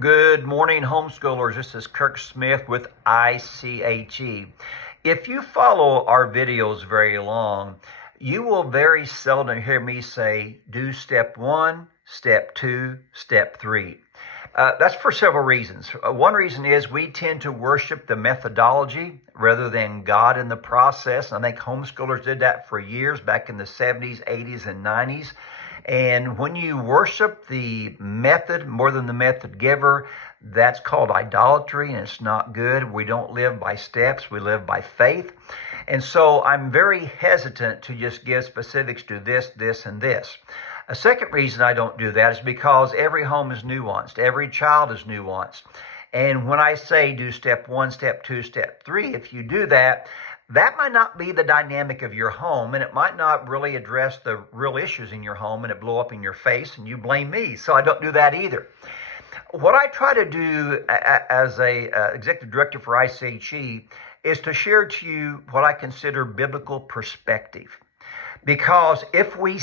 Good morning, homeschoolers. This is Kirk Smith with ICHE. If you follow our videos very long, you will very seldom hear me say, do step 1, step 2, step 3. That's for several reasons. One reason is we tend to worship the methodology rather than God in the process. I think homeschoolers did that for years back in the 70s, 80s, and 90s. And when you worship the method more than the method giver, that's called idolatry, and it's not good. We don't live by steps, we live by faith. And so I'm very hesitant to just give specifics to this, this, and this. A second reason I don't do that is because every home is nuanced. Every child is nuanced. And when I say do step 1, step 2, step 3, if you do that, that might not be the dynamic of your home, and it might not really address the real issues in your home, and it blow up in your face, and you blame me. So I don't do that either. What I try to do as a executive director for ICHE is to share to you what I consider biblical perspective. Because if we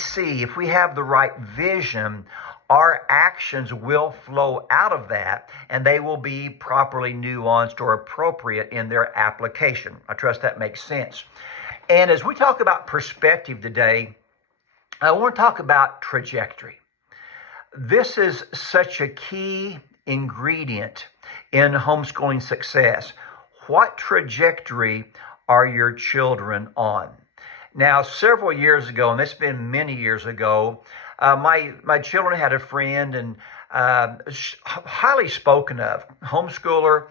have the right vision, our actions will flow out of that, and they will be properly nuanced or appropriate in their application. I trust that makes sense. And as we talk about perspective today, I want to talk about trajectory. This is such a key ingredient in homeschooling success. What trajectory are your children on? Now, several years ago, and it's been many years ago, my children had a friend, and highly spoken of, homeschooler.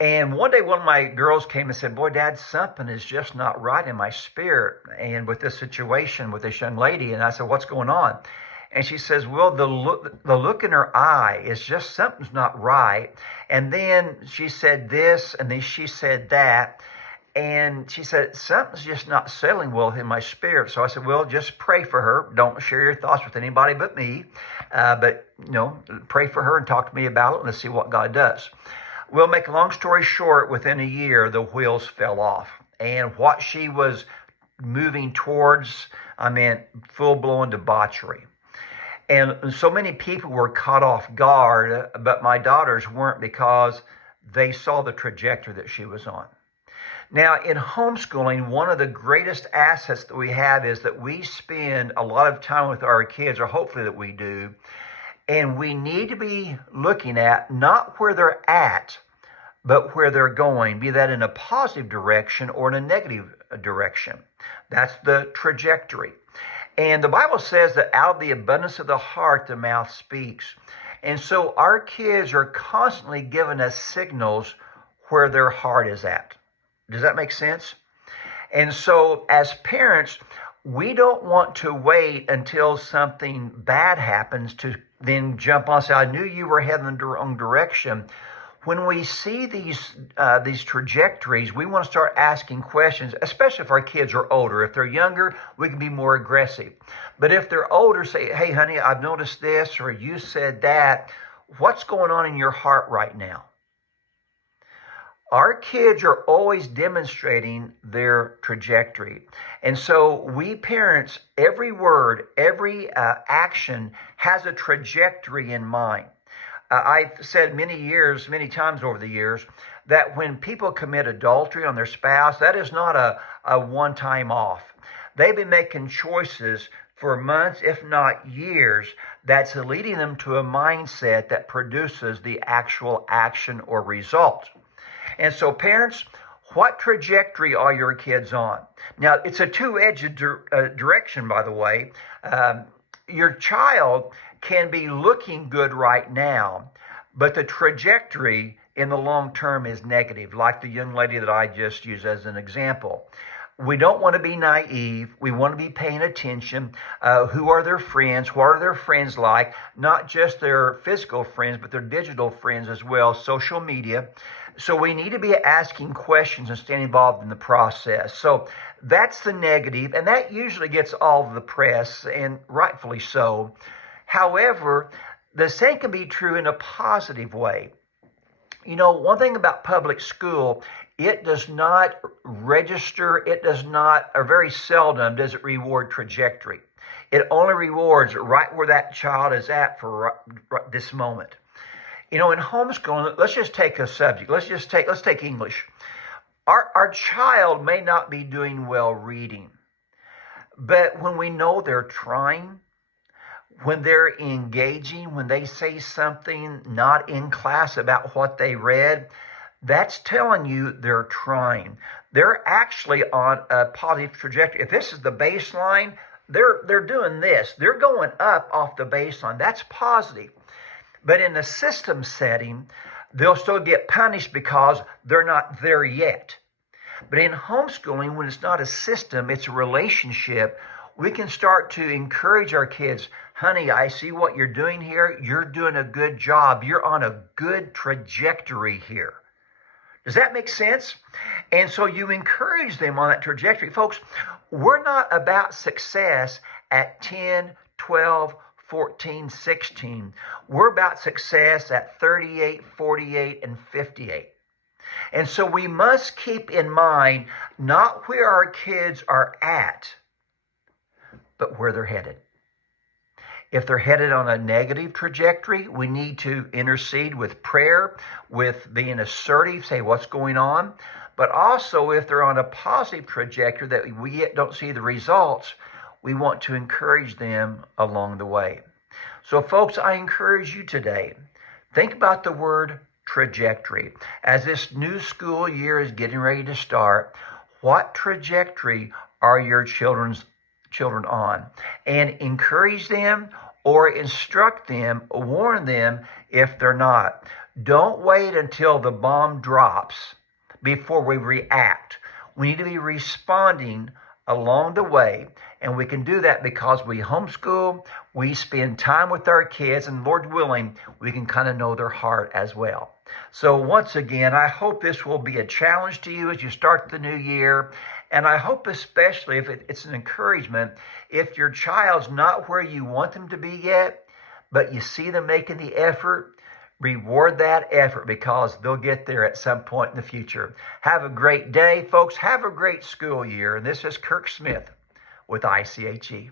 And one day one of my girls came and said, "Boy, Dad, something is just not right in my spirit and with this situation with this young lady." And I said, "What's going on?" And she says, "Well, the look in her eye is just something's not right." And then she said this, and then she said that. And she said, "Something's just not settling well in my spirit." So I said, "Well, just pray for her. Don't share your thoughts with anybody but me. But pray for her and talk to me about it, and let's see what God does." Well, make a long story short, within a year, the wheels fell off. And what she was moving towards, full-blown debauchery. And so many people were caught off guard, but my daughters weren't, because they saw the trajectory that she was on. Now, in homeschooling, one of the greatest assets that we have is that we spend a lot of time with our kids, or hopefully that we do, and we need to be looking at not where they're at, but where they're going, be that in a positive direction or in a negative direction. That's the trajectory. And the Bible says that out of the abundance of the heart, the mouth speaks. And so our kids are constantly giving us signals where their heart is at. Does that make sense? And so as parents, we don't want to wait until something bad happens to then jump on and say, "I knew you were heading in the wrong direction." When we see these trajectories, we want to start asking questions, especially if our kids are older. If they're younger, we can be more aggressive. But if they're older, say, "Hey, honey, I've noticed this," or "You said that. What's going on in your heart right now?" Our kids are always demonstrating their trajectory. And so we parents, every word, every action has a trajectory in mind. I've said many times over the years, that when people commit adultery on their spouse, that is not a one-time off. They've been making choices for months, if not years, that's leading them to a mindset that produces the actual action or result. And so parents, what trajectory are your kids on? Now, it's a two-edged direction, by the way. Your child can be looking good right now, but the trajectory in the long term is negative, like the young lady that I just used as an example. We don't want to be naive. We want to be paying attention. Who are their friends? What are their friends like? Not just their physical friends, but their digital friends as well, social media. So we need to be asking questions and staying involved in the process. So that's the negative, and that usually gets all of the press, and rightfully so. However, the same can be true in a positive way. One thing about public school, it does not register, or very seldom does it reward trajectory. It only rewards right where that child is at for this moment. You know, in homeschooling, let's just take a subject. Let's take English. Our child may not be doing well reading, but when we know they're trying, when they're engaging, when they say something not in class about what they read, that's telling you they're trying. They're actually on a positive trajectory. If this is the baseline, they're doing this. They're going up off the baseline. That's positive. But in a system setting, they'll still get punished because they're not there yet. But in homeschooling, when it's not a system, it's a relationship, we can start to encourage our kids. Honey, I see what you're doing here. You're doing a good job. You're on a good trajectory here. Does that make sense? And so you encourage them on that trajectory. Folks, we're not about success at 10, 12, 14, 16. We're about success at 38, 48, and 58. And so we must keep in mind not where our kids are at, but where they're headed. If they're headed on a negative trajectory, we need to intercede with prayer, with being assertive, say what's going on. But also if they're on a positive trajectory that we yet don't see the results, we want to encourage them along the way. So folks, I encourage you today, think about the word trajectory. As this new school year is getting ready to start, what trajectory are your children on? And encourage them or instruct them, warn them if they're not. Don't wait until the bomb drops before we react. We need to be responding along the way. And we can do that because we homeschool, we spend time with our kids, and Lord willing, we can kind of know their heart as well. So once again, I hope this will be a challenge to you as you start the new year. And I hope especially if it's an encouragement, if your child's not where you want them to be yet, but you see them making the effort, reward that effort because they'll get there at some point in the future. Have a great day, folks. Have a great school year. And this is Kirk Smith with ICHE.